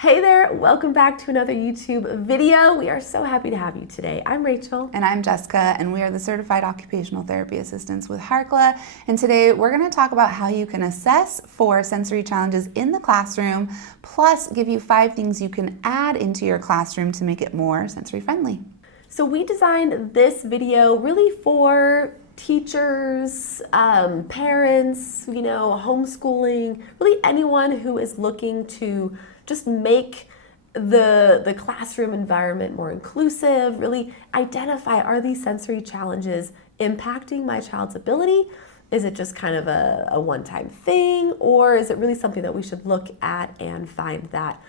Hey there, welcome back to another YouTube video. We are so happy to have you today. I'm Rachel. And I'm Jessica, and we are the Certified Occupational Therapy Assistants with Harkla. And today we're going to talk about how you can assess for sensory challenges in the classroom, plus give you 5 things you can add into your classroom to make it more sensory friendly. So we designed this video really for teachers, parents, homeschooling, really anyone who is looking to just make the classroom environment more inclusive, really identify, are these sensory challenges impacting my child's ability? Is it just kind of a one-time thing, or is it really something that we should look at and find that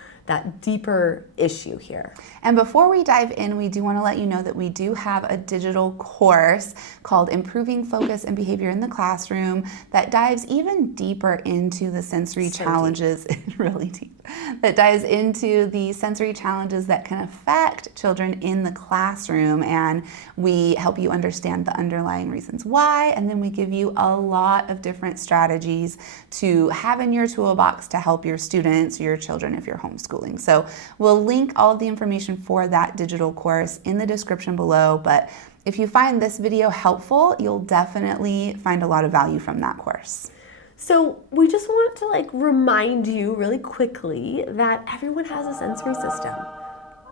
deeper issue here? And before we dive in, we do want to let you know that we do have a digital course called Improving Focus and Behavior in the Classroom that dives even deeper into the sensory challenges, really deep, that dives into the sensory challenges that can affect children in the classroom. And we help you understand the underlying reasons why, and then we give you a lot of different strategies to have in your toolbox to help your students, your children, if you're homeschooling. So we'll link all of the information for that digital course in the description below, but if you find this video helpful, you'll definitely find a lot of value from that course. So we just want to remind you really quickly that everyone has a sensory system.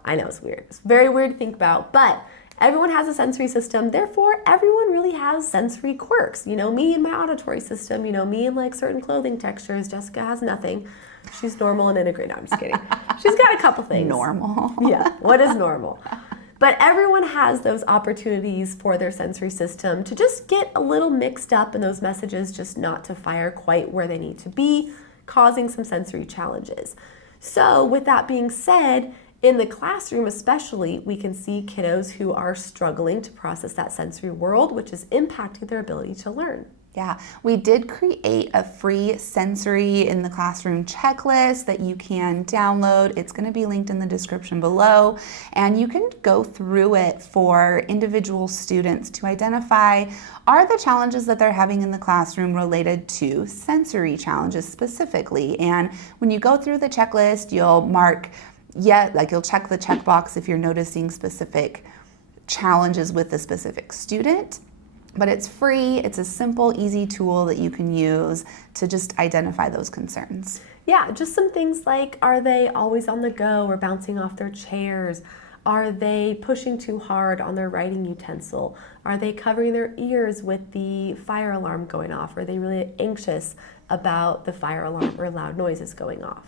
I know it's weird. It's very weird to think about, but everyone has a sensory system. Therefore, everyone really has sensory quirks. Me and my auditory system, me and certain clothing textures. Jessica has nothing. She's normal and integrated. No, I'm just kidding. She's got a couple things. Normal. Yeah, what is normal? But everyone has those opportunities for their sensory system to just get a little mixed up and those messages just not to fire quite where they need to be, causing some sensory challenges. So with that being said, in the classroom especially, we can see kiddos who are struggling to process that sensory world, which is impacting their ability to learn. Yeah, we did create a free sensory in the classroom checklist that you can download. It's going to be linked in the description below, and you can go through it for individual students to identify, are the challenges that they're having in the classroom related to sensory challenges specifically. And when you go through the checklist, you'll mark, you'll check the checkbox if you're noticing specific challenges with a specific student. But it's free. It's a simple, easy tool that you can use to just identify those concerns. Yeah, just some things like, are they always on the go or bouncing off their chairs? Are they pushing too hard on their writing utensil? Are they covering their ears with the fire alarm going off? Are they really anxious about the fire alarm or loud noises going off?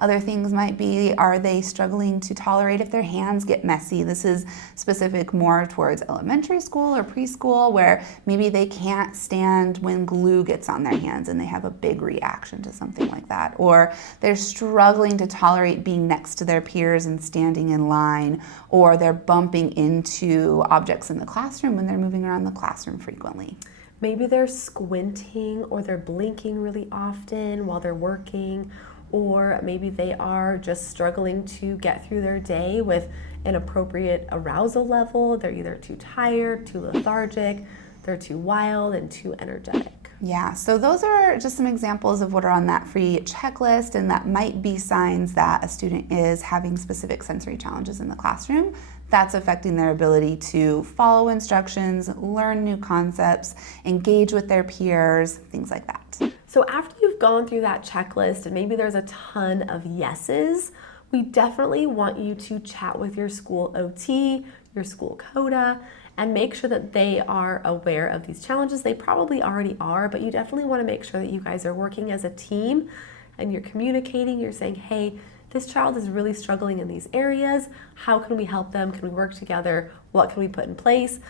Other things might be, are they struggling to tolerate if their hands get messy? This is specific more towards elementary school or preschool, where maybe they can't stand when glue gets on their hands and they have a big reaction to something like that. Or they're struggling to tolerate being next to their peers and standing in line, or they're bumping into objects in the classroom when they're moving around the classroom frequently. Maybe they're squinting or they're blinking really often while they're working, or maybe they are just struggling to get through their day with an appropriate arousal level. They're either too tired, too lethargic, they're too wild and too energetic. Yeah, so those are just some examples of what are on that free checklist, and that might be signs that a student is having specific sensory challenges in the classroom. That's affecting their ability to follow instructions, learn new concepts, engage with their peers, things like that. So after you've gone through that checklist and maybe there's a ton of yeses, we definitely want you to chat with your school OT, your school CODA, and make sure that they are aware of these challenges. They probably already are, but you definitely want to make sure that you guys are working as a team and you're communicating. You're saying, hey, this child is really struggling in these areas. How can we help them? Can we work together? What can we put in place?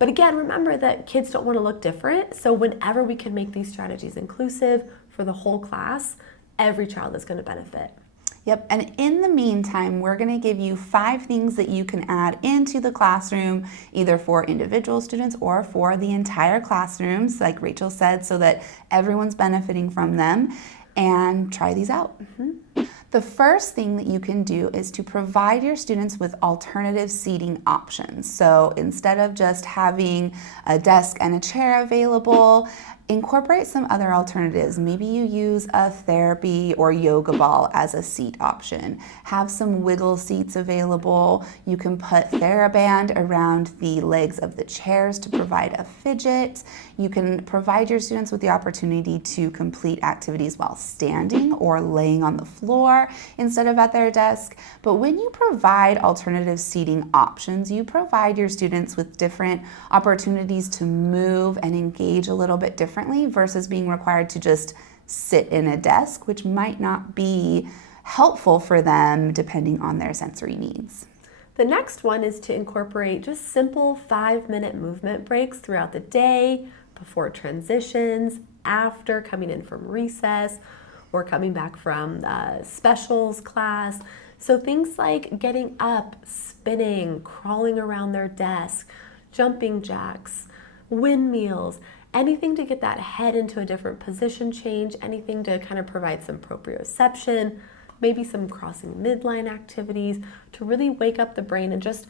But again, remember that kids don't want to look different. So whenever we can make these strategies inclusive for the whole class, every child is going to benefit. Yep, and in the meantime, we're going to give you 5 things that you can add into the classroom, either for individual students or for the entire classrooms, like Rachel said, so that everyone's benefiting from them, and try these out. The first thing that you can do is to provide your students with alternative seating options. So instead of just having a desk and a chair available, Incorporate some other alternatives. Maybe you use a therapy or yoga ball as a seat option. Have some wiggle seats available. You can put TheraBand around the legs of the chairs to provide a fidget. You can provide your students with the opportunity to complete activities while standing or laying on the floor instead of at their desk. But when you provide alternative seating options, you provide your students with different opportunities to move and engage a little bit differently versus being required to just sit in a desk, which might not be helpful for them depending on their sensory needs. The next one is to incorporate just simple 5-minute movement breaks throughout the day, before transitions, after coming in from recess, or coming back from specials class. So things like getting up, spinning, crawling around their desk, jumping jacks, windmills, anything to get that head into a different position change, anything to kind of provide some proprioception, maybe some crossing midline activities to really wake up the brain and just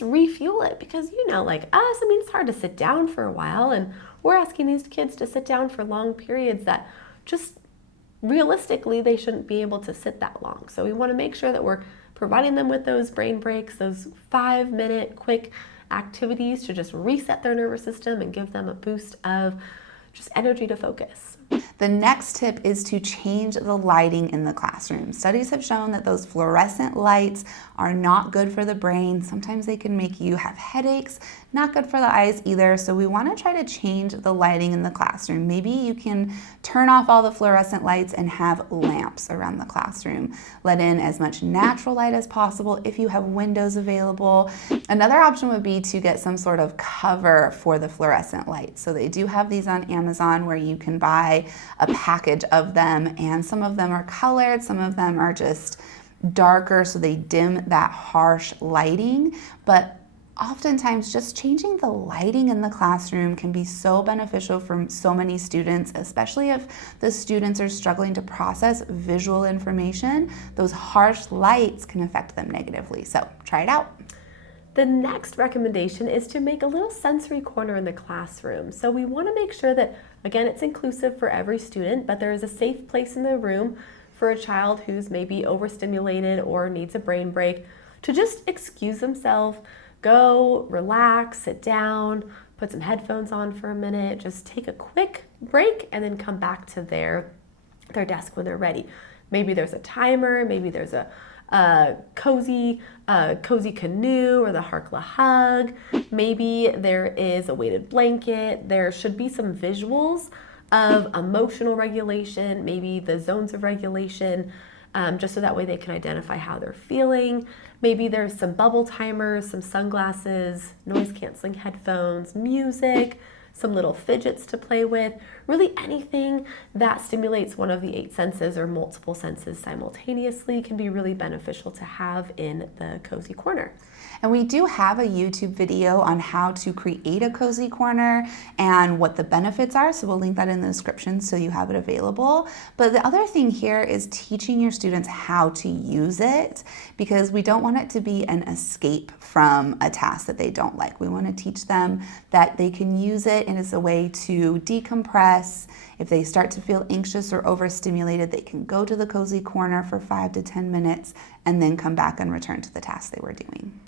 refuel it. Because like us, I mean, it's hard to sit down for a while, and we're asking these kids to sit down for long periods that just realistically they shouldn't be able to sit that long. So we want to make sure that we're providing them with those brain breaks, those 5-minute quick activities to just reset their nervous system and give them a boost of just energy to focus. The next tip is to change the lighting in the classroom. Studies have shown that those fluorescent lights are not good for the brain. Sometimes they can make you have headaches, not good for the eyes either. So we want to try to change the lighting in the classroom. Maybe you can turn off all the fluorescent lights and have lamps around the classroom. Let in as much natural light as possible if you have windows available. Another option would be to get some sort of cover for the fluorescent lights. So they do have these on Amazon where you can buy a package of them, and some of them are colored, some of them are just darker so they dim that harsh lighting. But oftentimes just changing the lighting in the classroom can be so beneficial for so many students, especially if the students are struggling to process visual information. Those harsh lights can affect them negatively. So try it out. The next recommendation is to make a little sensory corner in the classroom. So we want to make sure that, again, it's inclusive for every student, but there is a safe place in the room for a child who's maybe overstimulated or needs a brain break to just excuse themselves, go, relax, sit down, put some headphones on for a minute, just take a quick break and then come back to their desk when they're ready. Maybe there's a timer, maybe there's a cozy canoe or the Harkla hug. Maybe there is a weighted blanket. There should be some visuals of emotional regulation, maybe the zones of regulation, just so that way they can identify how they're feeling. Maybe there's some bubble timers, some sunglasses, noise canceling headphones, music, some little fidgets to play with, really anything that stimulates one of the 8 senses or multiple senses simultaneously can be really beneficial to have in the cozy corner. And we do have a YouTube video on how to create a cozy corner and what the benefits are, so we'll link that in the description so you have it available. But the other thing here is teaching your students how to use it, because we don't want it to be an escape from a task that they don't like. We want to teach them that they can use it and as a way to decompress. If they start to feel anxious or overstimulated, they can go to the cozy corner for 5 to 10 minutes and then come back and return to the task they were doing.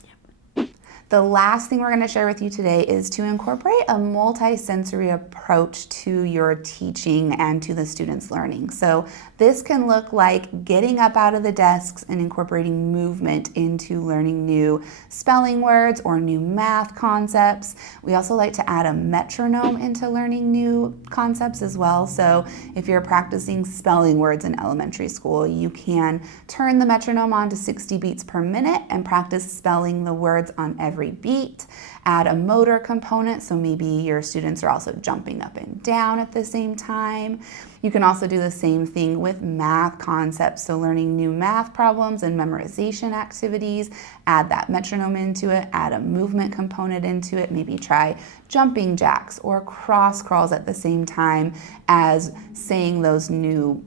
The last thing we're going to share with you today is to incorporate a multisensory approach to your teaching and to the students' learning. So this can look like getting up out of the desks and incorporating movement into learning new spelling words or new math concepts. We also like to add a metronome into learning new concepts as well. So if you're practicing spelling words in elementary school, you can turn the metronome on to 60 beats per minute and practice spelling the words on every beat. Add a motor component, so maybe your students are also jumping up and down at the same time. You can also do the same thing with math concepts, so learning new math problems and memorization activities. Add that metronome into it, add a movement component into it, maybe try jumping jacks or cross crawls at the same time as saying those new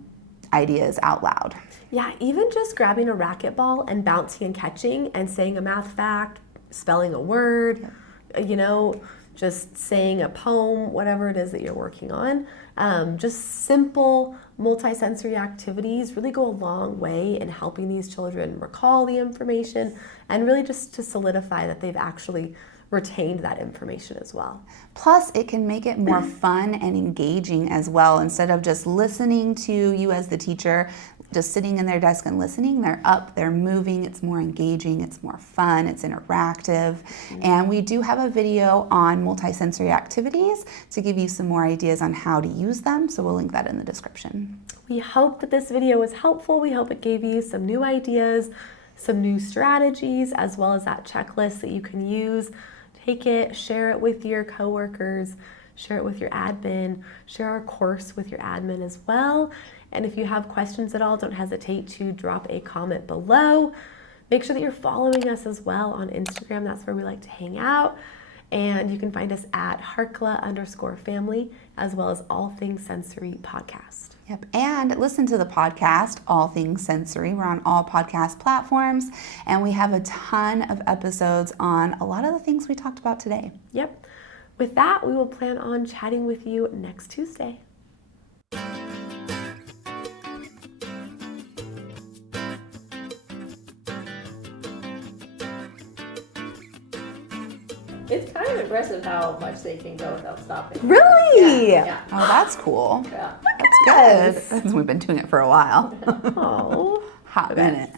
ideas out loud. Yeah, even just grabbing a racquetball and bouncing and catching and saying a math fact, spelling a word, just saying a poem, whatever it is that you're working on. Just simple multisensory activities really go a long way in helping these children recall the information and really just to solidify that they've actually retained that information as well. Plus, it can make it more fun and engaging as well. Instead of just listening to you as the teacher, just sitting in their desk and listening, they're up, they're moving, it's more engaging, it's more fun, it's interactive. And we do have a video on multisensory activities to give you some more ideas on how to use them, so we'll link that in the description. We hope that this video was helpful. We hope it gave you some new ideas, some new strategies, as well as that checklist that you can use. Take it, share it with your coworkers, share it with your admin, share our course with your admin as well. And if you have questions at all, don't hesitate to drop a comment below. Make sure that you're following us as well on Instagram. That's where we like to hang out. And you can find us at Harkla_family, as well as All Things Sensory podcast. Yep, and listen to the podcast, All Things Sensory. We're on all podcast platforms, and we have a ton of episodes on a lot of the things we talked about today. Yep. With that, we will plan on chatting with you next Tuesday. It's kind of impressive how much they can go without stopping. Really? Yeah. Oh, that's cool. Yeah. That's good. We've been doing it for a while. Oh, Hot minute.